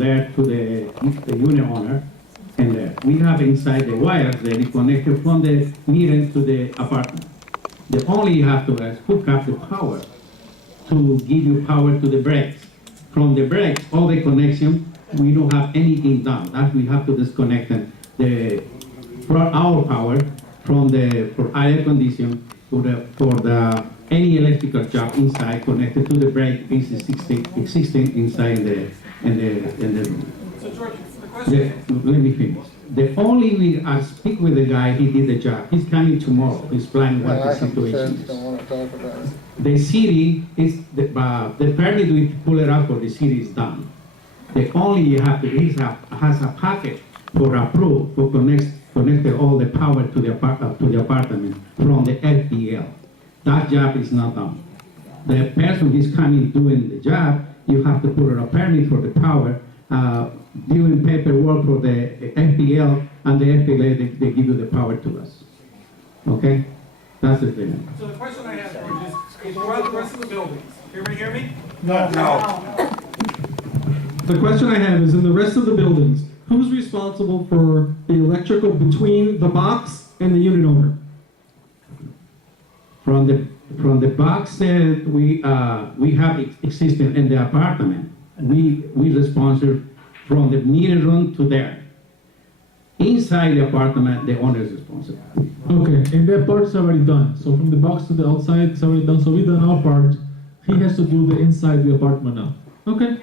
there to the unit owner, and we have inside the wires that is connected from the meter to the apartment. The only you have to hook up the power to give you power to the brakes. From the brakes, all the connection, we don't have anything done. That we have to disconnect our power from for air conditioning for any electrical job inside connected to the brake is existing inside in the room. So George, the question. Let me finish. The only I speak with the guy, he did the job. He's coming tomorrow. He's planning what the situation Don't want to talk about it. The city is the permit we pull it up for the city is done. The only you have to has a packet for approve for connected all the power to the apartment from the FPL. That job is not done. The person is coming doing the job, you have to put a permit for the power, doing paperwork for the FPL, and the FPL they give you the power to us. Okay, that's the thing. So the question I have, George, is throughout the rest of the buildings, everybody hear me? No. The question I have is, in the rest of the buildings, who's responsible for the electrical between the box and the unit owner? From the box that we have existing in the apartment, we responsible from the meter room to there. Inside the apartment, the owner is responsible. Okay, and that part's already done. So from the box to the outside, it's already done. So we done our part. He has to do the inside the apartment now. Okay.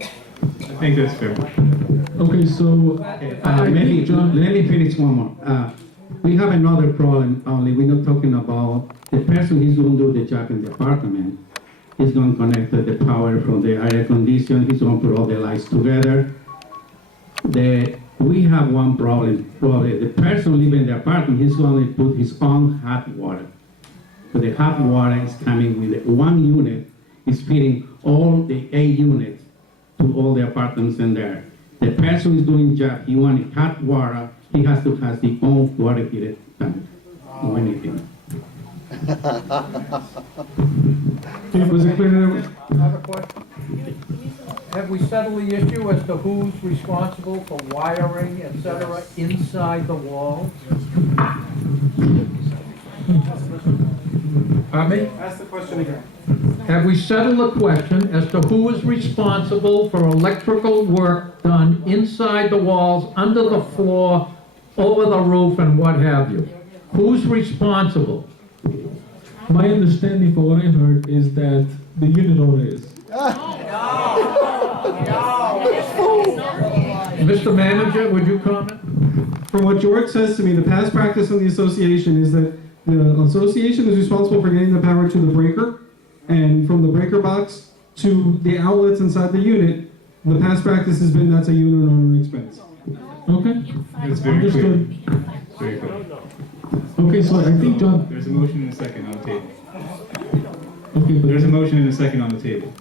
I think that's fair. Okay, so Maybe, John, let me finish one more. We have another problem only. We're not talking about the person who's going to do the job in the apartment. He's going to connect the power from the air conditioner. He's going to put all the lights together. We have one problem. Probably the person living in the apartment, he's going to put his own hot water. So the hot water is coming with one unit, is feeding all the 8 units to all the apartments in there. The person is doing job, he wants hot water, he has to have his own water heated tank or anything. was it clear? I have a question. Have we settled the issue as to who's responsible for wiring, et cetera, inside the walls? Pardon me? Ask the question again. Have we settled the question as to who is responsible for electrical work done inside the walls, under the floor, over the roof, and what have you? Who's responsible? My understanding for what I heard is that the unit owner is. Mr. Manager, would you comment? From what George says to me, the past practice of the association is that the association is responsible for getting the power to the breaker, and from the breaker box to the outlets inside the unit. The past practice has been that's a unit owner expense. Okay? It's very clear. Understood. It's very clear. Okay, so I think John. There's a motion and a second on the table. Okay, but There's a motion and a second on the table.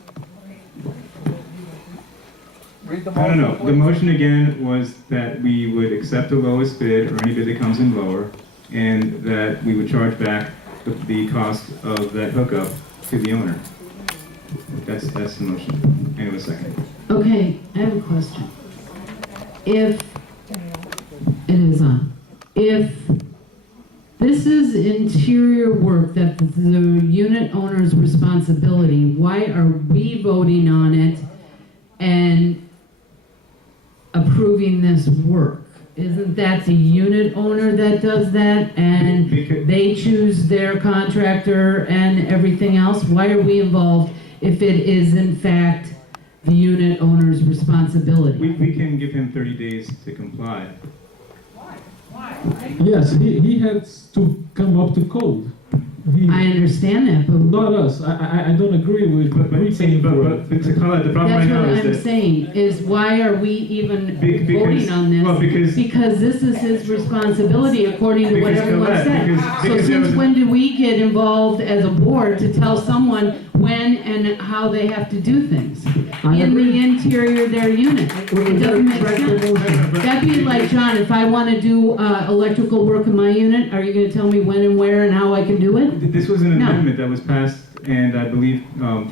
Read the I don't know. motion, The please. motion again was that we would accept the lowest bid or any bid that comes in lower, and that we would charge back the cost of that hookup to the owner. That's the motion. And it was second. Okay, I have a question. If this is interior work that the unit owner's responsibility, why are we voting on it and approving this work? Isn't that the unit owner that does that, and they choose their contractor and everything else? Why are we involved if it is in fact the unit owner's responsibility? We can give him 30 days to comply. yes, he has to come up to code. I understand that, but Not us. I don't agree with But saying for it. to call it, the problem right that's now what is I'm that saying, is why are we even voting on this? well, because this is his responsibility according to what Because everyone correct, said. because So there since was- when do we get involved as a board to tell someone when and how they have to do things? In the interior of their unit. It doesn't make sense. That'd be like, John, if I want to do electrical work in my unit, are you going to tell me when and where and how I can do it? this was an No. amendment that was passed, and I believe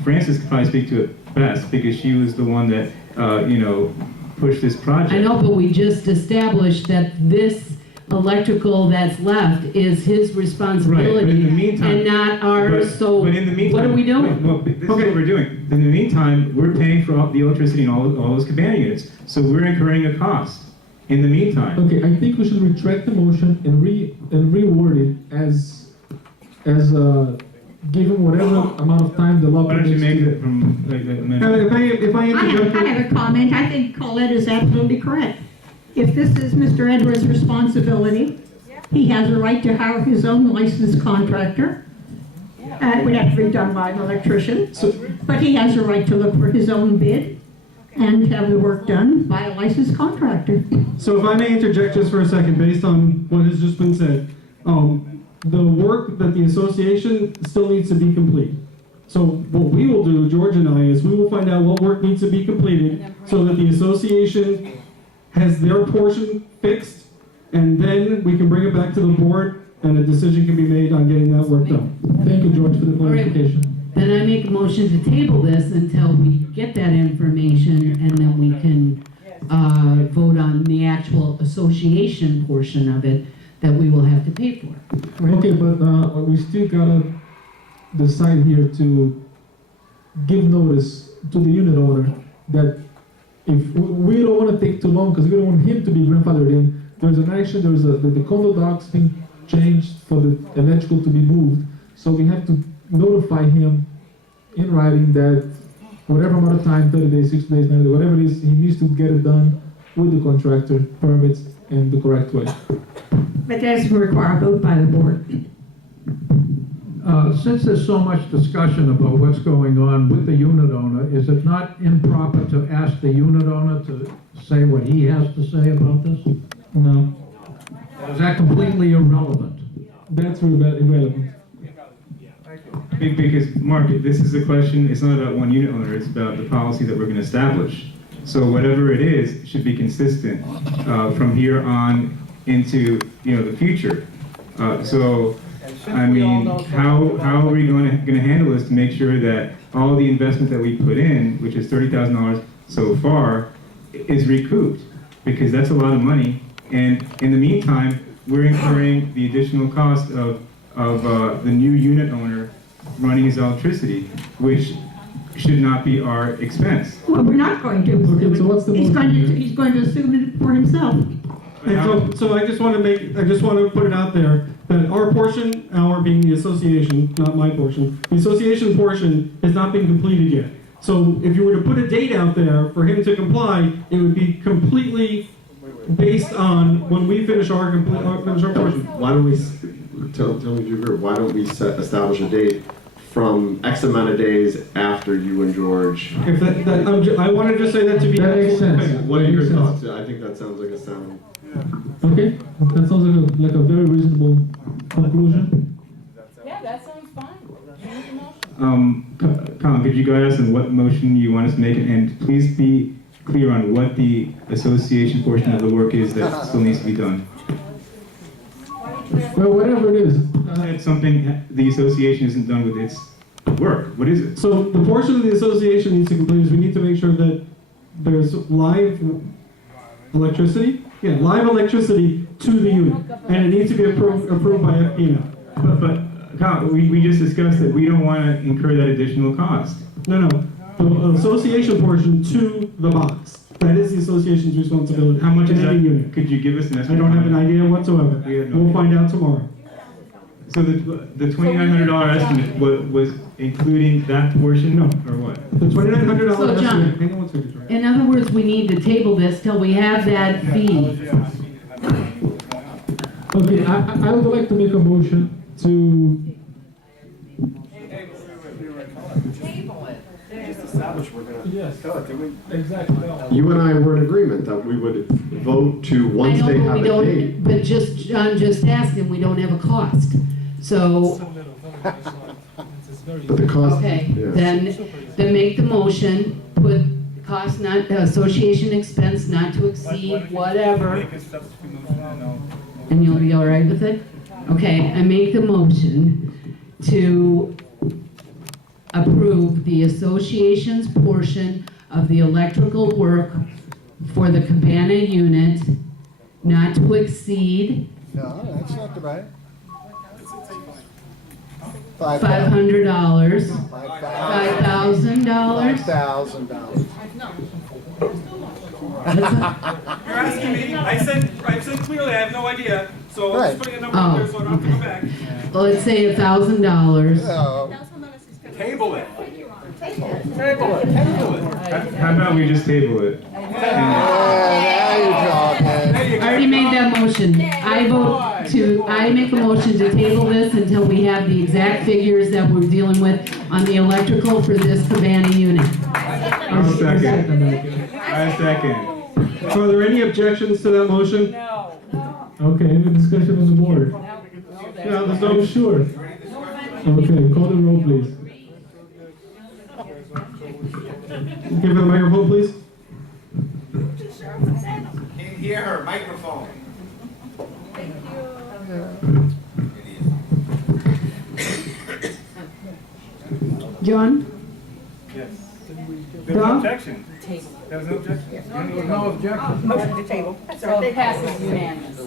Frances could probably speak to it best, because she was the one that push this project. I know, but we just established that this electrical that's left is his responsibility Right, but in the meantime- and not ours, so But in the meantime, what are we doing? Well, this is what we're doing. In the meantime, we're paying for all the electricity in all those cabana units, so we're incurring a cost. In the meantime, Okay, I think we should retract the motion and reword it as give him whatever amount of time the law why don't you permits make to- it from like the amendment? If I interject, I have a comment. I think Colette is absolutely correct. If this is Mr. Edwards' responsibility, he has a right to hire his own licensed contractor. It would have to be done by an electrician, but he has a right to look for his own bid and have the work done by a licensed contractor. so if I may interject just for a second, based on what has just been said, the work that the association still needs to be complete. So what we will do, George and I, is we will find out what work needs to be completed so that the association has their portion fixed, and then we can bring it back to the board and a decision can be made on getting that work done. Thank you, George, for the All right. clarification. Then I make a motion to table this until we get that information, and then we can vote on the actual association portion of it that we will have to pay for. Correct? Okay, but we still gotta decide here to give notice to the unit owner that if we don't wanna take too long, because we don't want him to be grandfathered in, there's an action, the condo docs being changed for the electrical to be moved, so we have to notify him in writing that whatever amount of time, 30 days, 60 days, 90 days, whatever it is, he needs to get it done with the contractor, permits, in the correct way. But that doesn't require a vote by the board. Since there's so much discussion about what's going on with the unit owner, is it not improper to ask the unit owner to say what he has to say about this? No, Is that completely irrelevant? that's irrelevant. Because, Mark, this is a question, it's not about one unit owner, it's about the policy that we're gonna establish. So whatever it is, should be consistent, from here on into, the future. I mean, how are we gonna handle this to make sure that all the investment that we put in, which is $30,000 so far, is recouped? Because that's a lot of money, and in the meantime, we're incurring the additional cost of the new unit owner running his electricity, which should not be our expense. Well, we're not going to. Okay, so what's the He's motion here? he's going to assume it for himself. And so I just want to put it out there that our portion, our being the association, not my portion, the association portion has not been completed yet. So if you were to put a date out there for him to comply, it would be completely based on when we finish our portion. Why don't we, tell me if you agree, why don't we establish a date from X amount of days after you and George? If I wanted to say that to be. That makes sense. What are your Makes sense. thoughts? I think that sounds like a sound. Okay, that sounds like a very reasonable conclusion. Yeah, that sounds fine. Colin, could you guide us on what motion you want us to make, and please be clear on what the association portion of the work is that still needs to be done. Well, whatever it is. It's something the association isn't done with its work. What is it? So the portion of the association needs to complete is we need to make sure that there's live electricity. Yeah, live electricity to the unit, and it needs to be approved by FPNL. But Colin, we just discussed that we don't want to incur that additional cost. No, the association portion to the box. That is the association's responsibility. How much is in that? any unit. Could you give us an I estimate? don't have an idea whatsoever. We have no We'll idea. find out tomorrow. So the $2,900 estimate was including that portion, No. or what? The $2,900 So, John, estimate. Hang on one second, George. In other words, we need to table this till we have that fee. Okay, I would like to make a motion to. Yes, exactly. You and I were in agreement that we would vote to, I once know, they but have we a date. don't, but John just asked and we don't have a cost. So, But the cost, okay, yes. then make the motion, put cost not, association expense not to exceed whatever. And you'll be all right with it? Okay, I make the motion to approve the association's portion of the electrical work for the cabana unit not to exceed No, that's not the right. $500, $5,000. $5,000. You're asking me, I said clearly, I have no idea, so I'm Right. just putting a number out there so I don't have to go back. Well, let's say $1,000. No. Table it. How about we just table it? Yeah, now you're talking. I already made that motion. I make a motion to table this until we have the exact figures that we're dealing with on the electrical for this cabana unit. I'll second. I second. Are there any objections to that motion? Okay, any discussion on the board? Yeah, there's Are you no, sure? Okay, call the roll, please. give her the microphone, please. Can't hear her, microphone. John? Yes. There was no objection. There was no objection. No objection. Motion to table. So it passes unanimous.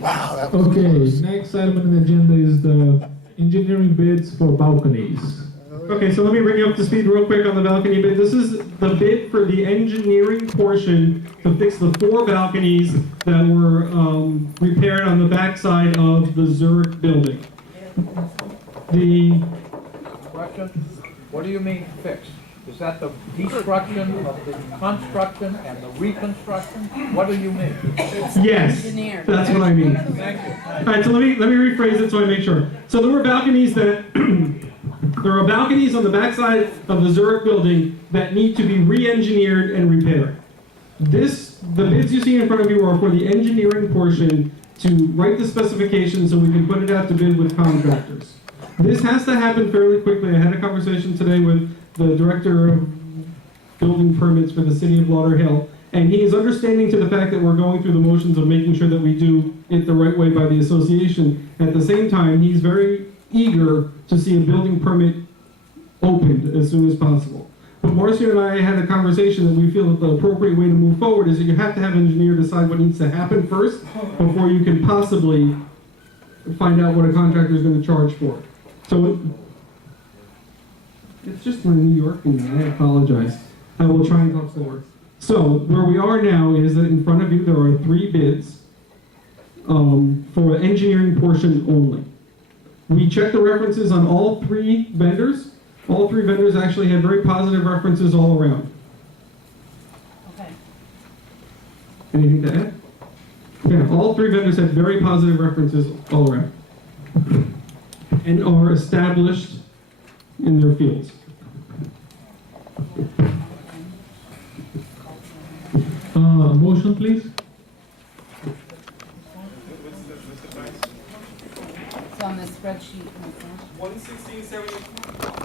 Wow, that was Okay, close. next item on the agenda is the engineering bids for balconies. Okay, so let me bring you up to speed real quick on the balcony bid. This is the bid for the engineering portion to fix the 4 balconies that were repaired on the backside of the Zurich building. The Construction? What do you mean fixed? Is that the destruction of the construction and the reconstruction? What do you mean? Yes, that's what I mean. Thank you. All right, so let me rephrase it so I make sure. So there were balconies that there are balconies on the backside of the Zurich building that need to be re-engineered and repaired. The bids you see in front of you are for the engineering portion to write the specifications so we can put it out to bid with contractors. This has to happen fairly quickly. I had a conversation today with the director of building permits for the city of Lauderhill, and he is understanding to the fact that we're going through the motions of making sure that we do it the right way by the association. At the same time, he's very eager to see a building permit opened as soon as possible. But Marcia and I had a conversation that we feel that the appropriate way to move forward is that you have to have an engineer decide what needs to happen first before you can possibly find out what a contractor is going to charge for it. So it's just we're in New York and I apologize. I will try and talk slower. So where we are now is that in front of you there are 3 bids for engineering portion only. We checked the references on all 3 vendors. All 3 vendors actually had very positive references all around. Okay. Anything to add? Yeah, all 3 vendors had very positive references all around and are established in their fields. Motion, please. It's on the spreadsheet. 116.70.